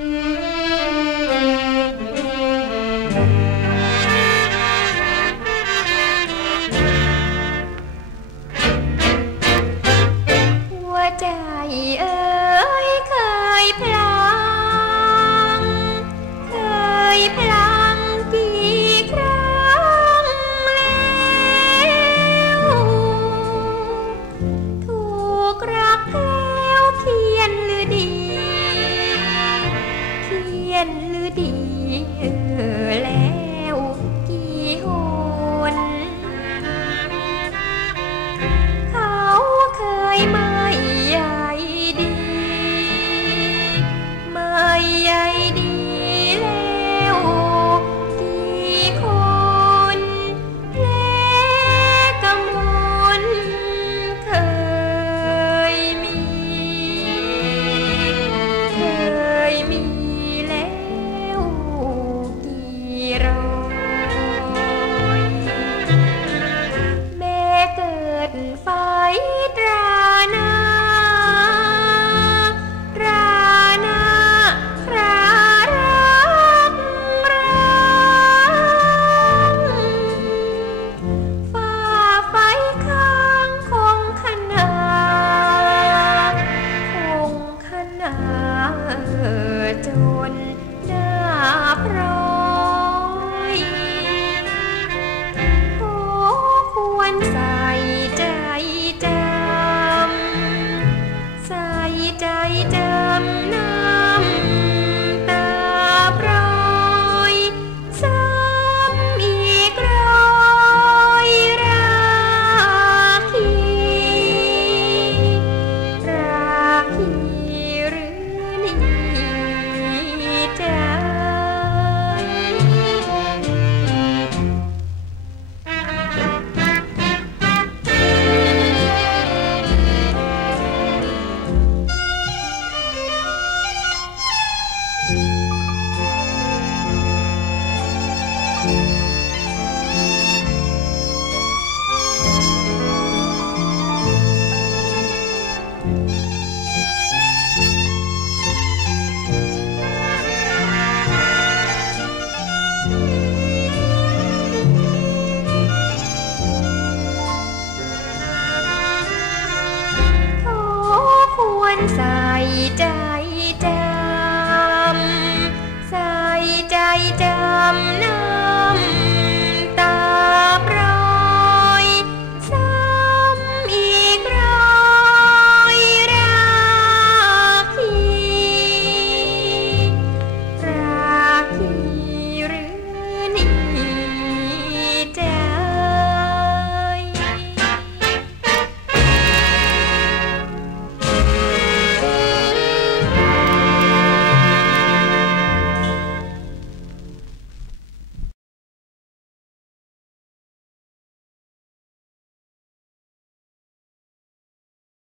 Yeah. 的儿 ใส่ใจจำใส่ใจจำนะ